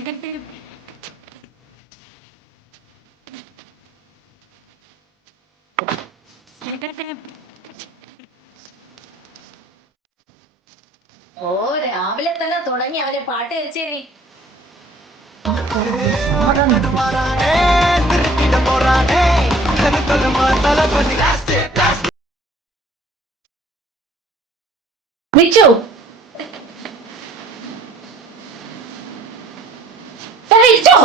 ഓ രാവിലെ തന്നെ തുടങ്ങി അവരെ പാട്ട് വെച്ചേ. വിച്ചു വിച്ചു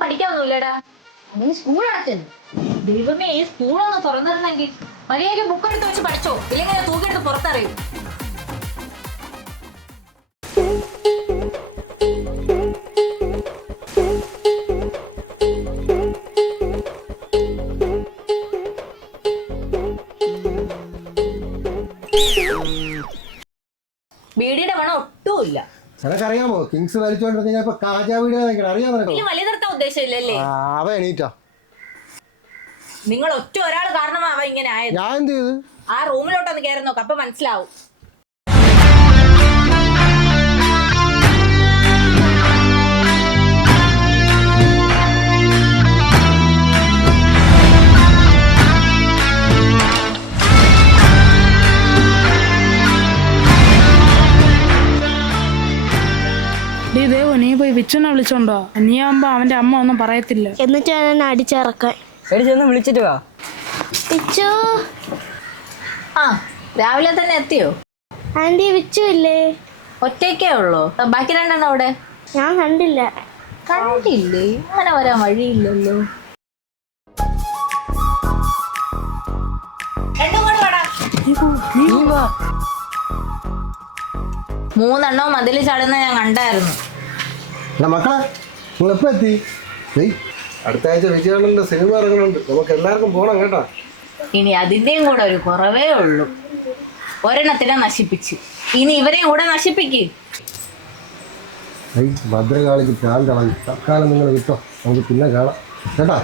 പഠിക്കാനൊന്നുമില്ലടാ. നീ സ്കൂൾ അടച്ചത്. ദൈവമേ, ഈ സ്കൂളൊന്ന് തുറന്നിരുന്നെങ്കിൽ മര്യാദയ്ക്ക് ബുക്ക് എടുത്ത് വെച്ച് പഠിച്ചോ, ഇല്ലെങ്കിൽ തൂക്കെടുത്ത് പുറത്തറിയും. ബീഡിയുടെ മണം ഒട്ടുമില്ല. അറിയാമോ കിങ്സ് വലിച്ചോണ്ടിരുന്ന കാജാ വീഡിയോ അറിയാമോ? വലിയ നിർത്താൻ ഉദ്ദേശമില്ലല്ലേ? നിങ്ങൾ ഒറ്റ ഒരാൾ കാരണമാ അവ ഇങ്ങനെ ആയത്. ഞാൻ എന്ത് ചെയ്തു? ആ റൂമിലോട്ടൊന്ന് കയറി നോക്ക്, അപ്പൊ മനസ്സിലാവും. നീ പോയി വിച്ചുനെ വിളിച്ചോണ്ടോ? നീ ആവുമ്പോ അവന്റെ അമ്മ ഒന്നും പറയത്തില്ല. എന്നിട്ട് ഞാൻ അടിച്ചിറക്കാൻ വിളിച്ചിട്ട് വാ. വിച്ചു ആ രാവിലെ തന്നെ എത്തിയോ? ആന്റി വിച്ചു ഇല്ലേ? ഒറ്റയ്ക്കേ ഉള്ളോ? ബാക്കി രണ്ടെണ്ണം അവിടെ? ഞാൻ കണ്ടില്ല. കണ്ടില്ലേ? അങ്ങനെ വരാൻ വഴിയില്ലല്ലോ. മൂന്നെണ്ണവും മതില് ചാടുന്ന ഞാൻ കണ്ടായിരുന്നു. മക്കളെ നിങ്ങൾ എപ്പോ എത്തി? അടുത്ത ആഴ്ച വിജയാനന്ദന്റെ സിനിമ ഇറങ്ങുന്നുണ്ട്, നമുക്ക് എല്ലാവർക്കും പോണം കേട്ടാ. ഇനി അതിന്റെയും കൂടെ ഒരു കുറവേ ഉള്ളൂ. ഒരെണ്ണത്തിനെ നശിപ്പിച്ച് ഇനി ഇവരെയും കൂടെ നശിപ്പിക്ക്. ഭദ്രകാളിക്ക് പ്രാന്തളഞ്ഞു. തൽക്കാലം നിങ്ങൾ വിട്ടോ, നമുക്ക് പിന്നെ കാണാം കേട്ടാ.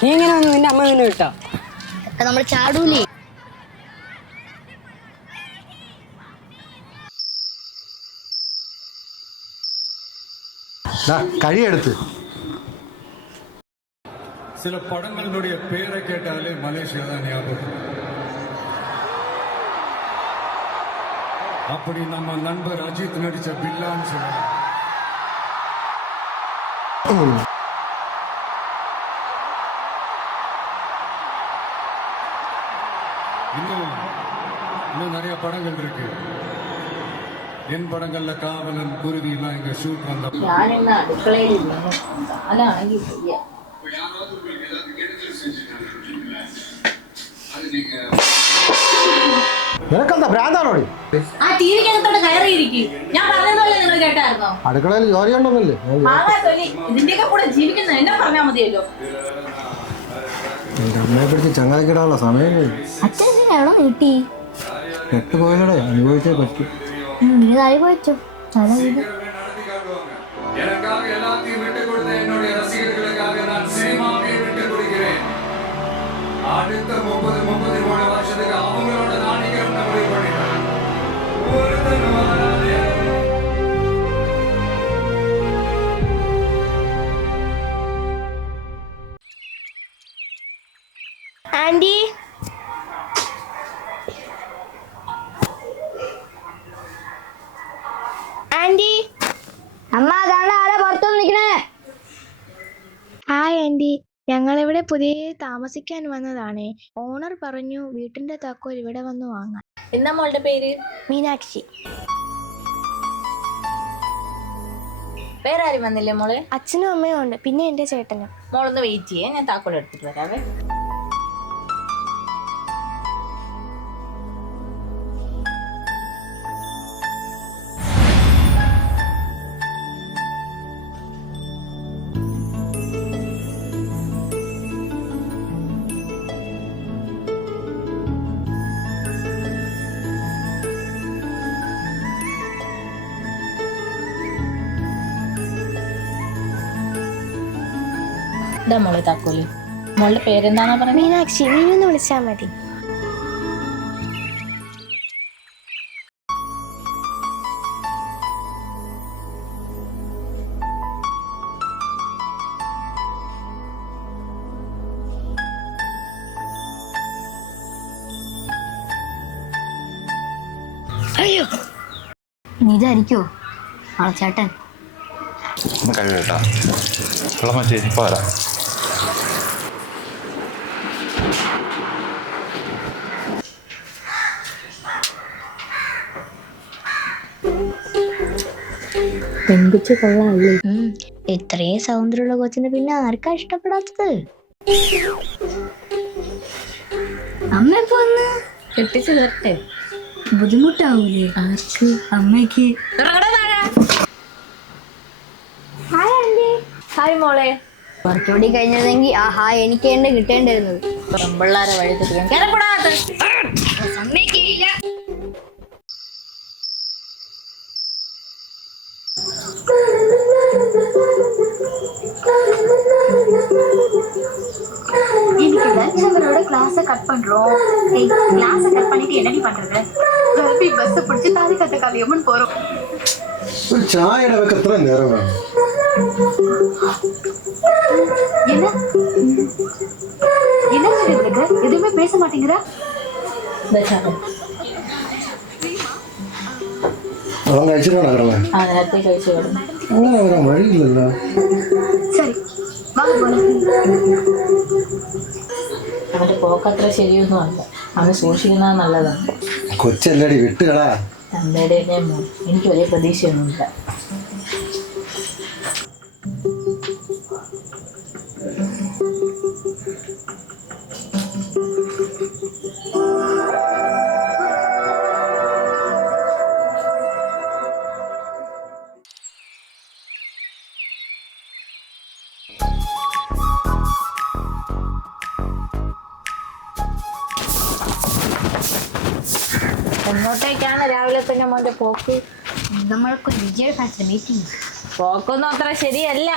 നീ എങ്ങനെ വന്നു? നിന്റെ അമ്മ നിന്നെ വിട്ടോ? നമ്മൾ ചാടൂലേ? കഴിയെടുത്ത് சில படங்களுடைய பேரை கேட்டாலே மலேசியா தான் ஞாபகம். அப்படி நம்ம நண்பர் அஜித் நடிச்ச பில்லான்னு சொல்றாங்க. இன்னும் நிறைய படங்கள் இருக்கு. என் படங்கள்ல காவலன், குருவி எல்லாம் இங்க ஷூட் வந்த. അടുക്കളയിൽ ജോലി ഉണ്ടെന്നല്ലേ? ഇതിന്റെയൊക്കെ കൂടെ ജീവിക്കുന്ന എന്നെ പറഞ്ഞാൽ മതിയല്ലോ. എന്റെ അമ്മയെ പിടിച്ച് ചങ്ങാക്കിടാനുള്ള സമയം നീട്ടി കെട്ടുപോയതോടെ അനുഭവിച്ചേ പറ്റൂ. പോയിച്ചോ எனக்காக எல்லாத்தையும் விட்டுக் கொடுத்த என்னுடைய ரசிகர்களுக்காக நான் சினிமாவையும் விட்டுக் கொடுக்கிறேன். அடுத்த 30 வருஷத்துக்கு அவங்களோட நாணிக்கிறோம் முடிவு பண்ணிட்டேன். ஒருத்தன் வராதே. ആന്റി ആന്റി അമ്മ അതാണ് ആരാ പുറത്തൊന്നും നിൽക്കണേ? ഹായ് ആന്റി, ഞങ്ങളിവിടെ പുതിയ താമസിക്കാൻ വന്നതാണേ. ഓണർ പറഞ്ഞു വീട്ടിന്റെ താക്കോൽ ഇവിടെ വന്ന് വാങ്ങാൻ. എന്താ മോളുടെ പേര്? മീനാക്ഷി. വേറെ ആരും വന്നില്ലേ മോളെ? അച്ഛനും അമ്മയും ഉണ്ട്, പിന്നെ എന്റെ ചേട്ടനും. മോളൊന്ന് വെയിറ്റ് ചെയ്യേ, ഞാൻ താക്കോൽ എടുത്തിട്ട് വരാവേ. ഇതാ മോളെ താക്കോല്. മോളുടെ പേരെന്താന്നാ പറഞ്ഞത്? മീനാക്ഷി, മീനൊന്ന് വിളിച്ചാൽ മതി. നീ ഇതായിരിക്കോ ആളെ ചേട്ടൻ? ഒന്ന് കഴിവട്ടാ വെള്ളം വെച്ച് ഇപ്പൊ വരാം. പെൺകുച്ച് കൊള്ളാല്ലേ? ഇത്രയും സൗന്ദര്യമുള്ള കൊച്ചിനെ പിന്നെ ആർക്കാ ഇഷ്ടപ്പെടാത്തത്? അമ്മ ഇപ്പൊ ഒന്ന് കെട്ടിച്ച് തരട്ടെ? ബുദ്ധിമുട്ടാവൂലേ? ആർക്ക്? അമ്മയ്ക്ക്. ഹായ് മോളെ. കുറച്ചുകൂടി കഴിഞ്ഞതെങ്കിൽ ആ ഹായ് എനിക്ക് എന്നെ കിട്ടേണ്ടിരുന്നത്. പെമ്പിള്ളാരെ വഴി തെറ്റിക്കാൻ കേരപ്പെടാത്ത സമ്മതിക്കില്ല. இன்னைக்கு லஞ்ச் அவரோட கிளாஸை கட் பண்றோம். கிளாஸை கட் பண்ணிட்டு என்னடி பண்றது? கிளம்பி பஸ் பிடிச்சி தாரிக்கட்ட காவியம்மன் போறோம். ഒരു ചായയുടെ ഒക്കെ എത്ര നേരം വേണം? என்ன என்ன சொல்லி இவளுக்கு எதுவுமே பேச மாட்டேங்கிறா? അവൻ കഴിച്ചിട്ടാണ് കിടന്നത്. നേരത്തെ കഴിച്ചു കിടന്നു. അങ്ങനെ വരാൻ വഴിയില്ലല്ലോ. சரி வாங்க போலாம். അവന്റെ പോക്കത്ര ശരിയൊന്നും അല്ല. അവന് സൂക്ഷിക്കുന്നത് നല്ലതാണ്. കൊച്ചല്ലടി വിട്ടുകളാ. തന്തയുടെ മോൻ. എനിക്ക് വലിയ പ്രതീക്ഷയൊന്നുമില്ല. എങ്ങോട്ടേക്കാണ് രാവിലെ തന്നെ മോന്റെ പോക്ക്? നമ്മൾക്ക് വിജയ ഫാക്ടറി മീറ്റിംഗ്. പോക്കൊന്നും അത്ര ശരിയല്ല.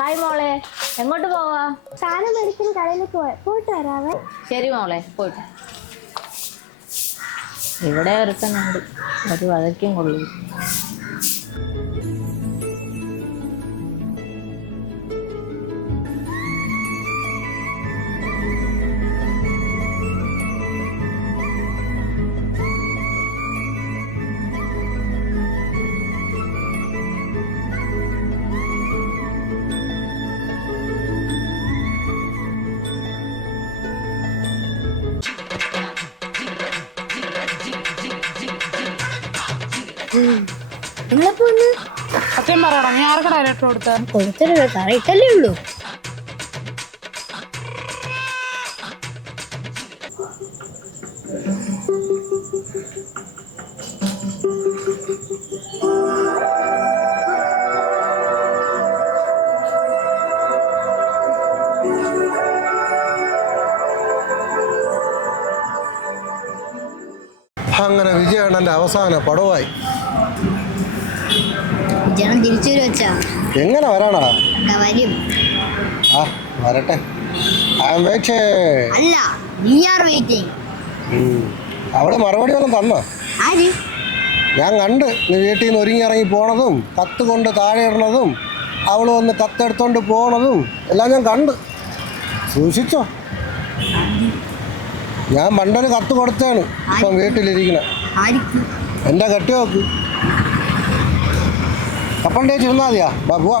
ഹായ് മോളെ, എങ്ങോട്ട് പോവാ? സാധനം മേടിക്കുന്ന കടയിലേക്ക് പോയിട്ട് വരാവേ. ശരി മോളെ, പോയിട്ട്. ഇവിടെ ഒരുത്തനുണ്ട്, ഒരു വതയ്ക്കും കൊള്ളു. സത്യം പറയണം, നീ ആർക്കടാ ഡയറക്ടർ കൊടുത്ത? കൊടുത്തിട്ട് കറി ഇട്ടല്ലേ ഉള്ളൂ. അങ്ങനെ വിജയണ്ണന്റെ അവസാന പടവായി. ജനം തിരിച്ചു വെച്ചാ എങ്ങനെ വരാടാ? വരും. ആ വരട്ടെ. അല്ല, നീ ആർ വെയിറ്റിംഗ്. അവിടെ മറുപടി വല്ലതും തന്നോ? ആര്? ഞാൻ കണ്ട് നീ വീട്ടിൽ നിന്ന് ഒരുങ്ങി ഇറങ്ങി പോണതും കത്ത് കൊണ്ട് താഴെ ഇടണതും അവൾ വന്ന് കത്തെടുത്തോണ്ട് പോണതും എല്ലാം ഞാൻ കണ്ട്. സൂക്ഷിച്ചോ. ഞാൻ പണ്ടൊരു കത്ത് കൊടുത്താണ് ഇപ്പം വീട്ടിലിരിക്കണ. എൻ്റെ കെട്ടി നോക്ക്. അപ്പണ്ടേ ചെന്നാ മതിയാ. പോവാ.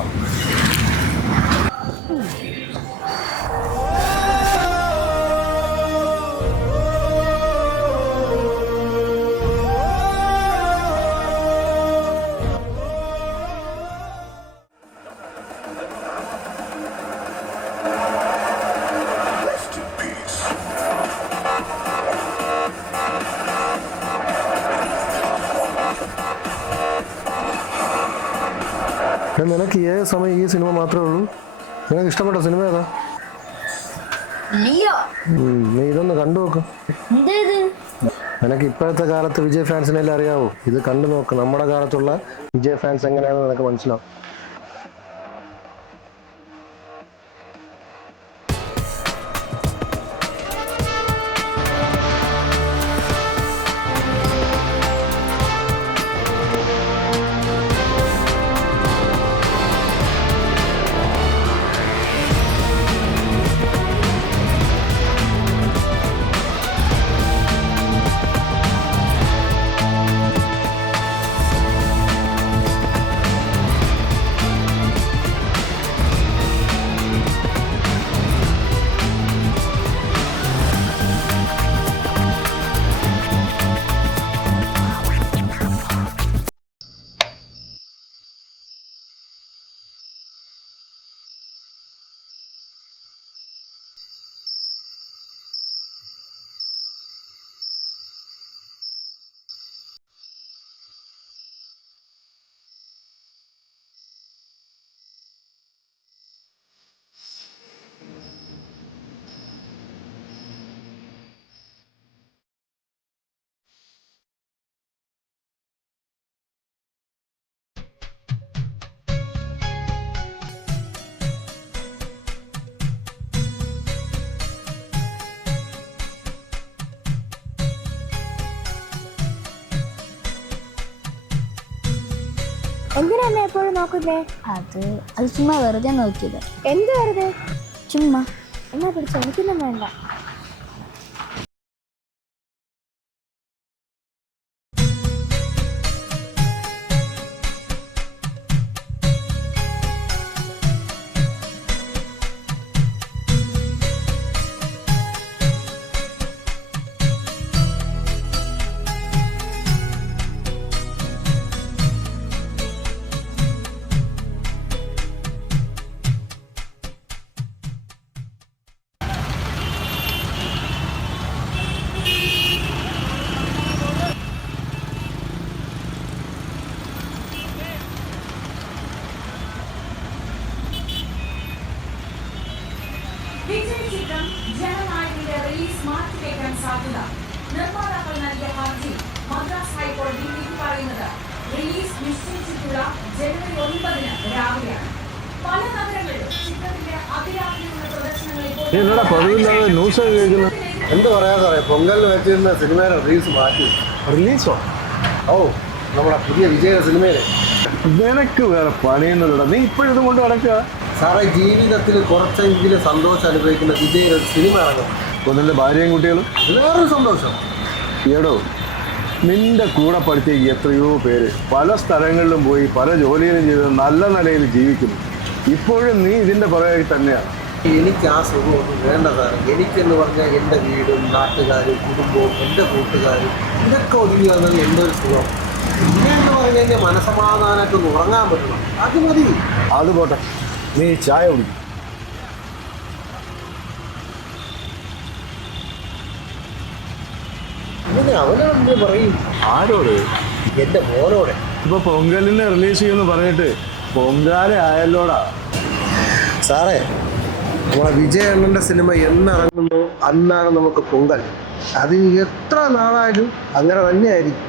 നിനക്ക് ഏത് സമയം ഈ സിനിമ മാത്രമേ ഉള്ളൂ? നിനക്ക് ഇഷ്ടപ്പെട്ട സിനിമ ഏതാ? ലിയോ. നീ ഇതൊന്ന് കണ്ടു നോക്ക്. എന്തേത്? നിനക്ക് ഇപ്പോഴത്തെ കാലത്ത് വിജയ് ഫാൻസിനെല്ലാം അറിയാവോ? ഇത് കണ്ടു നോക്ക്. നമ്മുടെ കാലത്തുള്ള വിജയ് ഫാൻസ് എങ്ങനെയാണെന്ന് നിനക്ക് മനസ്സിലാവും. എന്തിനാ എന്നെ എപ്പോഴും നോക്കുന്നേ? അത് ചുമ്മാ വെറുതെ നോക്കിയത്. എന്ത് വെറുതെ? ചുമ്മാ. എന്നാ പിടിച്ചോ, എനിക്കൊന്നും വേണ്ട. വിജയ് ചിത്രം ജനനായകന്റെ റിലീസ് മാറ്റിവെക്കാൻ സാധ്യത. നിർമ്മാതാക്കൾ നൽകിയ ഹർജി മദ്രാസ് ഹൈക്കോടതി വിധി പറയുന്നത് റിലീസ് നിശ്ചയിച്ചിട്ടുള്ള ജനുവരി 9 രാവിലെയാണ്. പല നഗരങ്ങളിലും ചിത്രത്തിന്റെ അതിരാവിലെയുള്ള പ്രദർശനങ്ങൾ എന്ത് പറയാ സാറേ, പൊങ്കലിന് വെച്ചിരുന്ന സിനിമയുടെ റിലീസ് മാറ്റി. റിലീസോ? ഓ, നമ്മുടെ പുതിയ വിജയുടെ സിനിമയിലെ. നിനക്ക് വേറെ പണിയുന്നതില്ല, നീ ഇപ്പോഴും കൊണ്ട് നടക്കുക. സാറേ, ജീവിതത്തിൽ കുറച്ചെങ്കിലും സന്തോഷം അനുഭവിക്കുന്ന വിജയുടെ ഒരു സിനിമ ഇറങ്ങും. കൊന്നിൻ്റെ ഭാര്യയും കുട്ടികളും വേറൊരു സന്തോഷം. ഈടോ, നിന്റെ കൂടെ പഠിച്ച എത്രയോ പേര് പല സ്ഥലങ്ങളിലും പോയി പല ജോലികളും ചെയ്ത് നല്ല നിലയിൽ ജീവിക്കുന്നു. ഇപ്പോഴും നീ ഇതിൻ്റെ പുറകെ തന്നെയാണ്. എനിക്ക് ആ സുഖമൊന്നും വേണ്ട സാറേ. എനിക്കെന്ന് പറഞ്ഞാൽ എൻ്റെ വീടും നാട്ടുകാരും കുടുംബവും എൻ്റെ കൂട്ടുകാരും ഇതൊക്കെ ഒതുങ്ങി വന്നത് എൻ്റെ ഒരു സുഖം. ഇങ്ങനെയെന്ന് പറഞ്ഞു കഴിഞ്ഞാൽ മനസമാധാനമായിട്ട് ഉറങ്ങാൻ പറ്റണം, അത് മതി. അത് പോട്ടെ, നീ ചായ കുടിക്കും. അങ്ങനെ അവനോട് പറയും. ആരോട്? എൻ്റെ മോനോടെ. ഇപ്പൊ പൊങ്കലിനെ റിലീസ് ചെയ്യുമെന്ന് പറഞ്ഞിട്ട് പൊങ്കാല ആയല്ലോടാ. സാറേ, നമ്മളെ വിജയ് അണ്ണൻ്റെ സിനിമ എന്നിറങ്ങുന്നു അന്നാണ് നമുക്ക് പൊങ്കൽ. അത് എത്ര നാളായാലും അങ്ങനെ തന്നെയായിരിക്കും.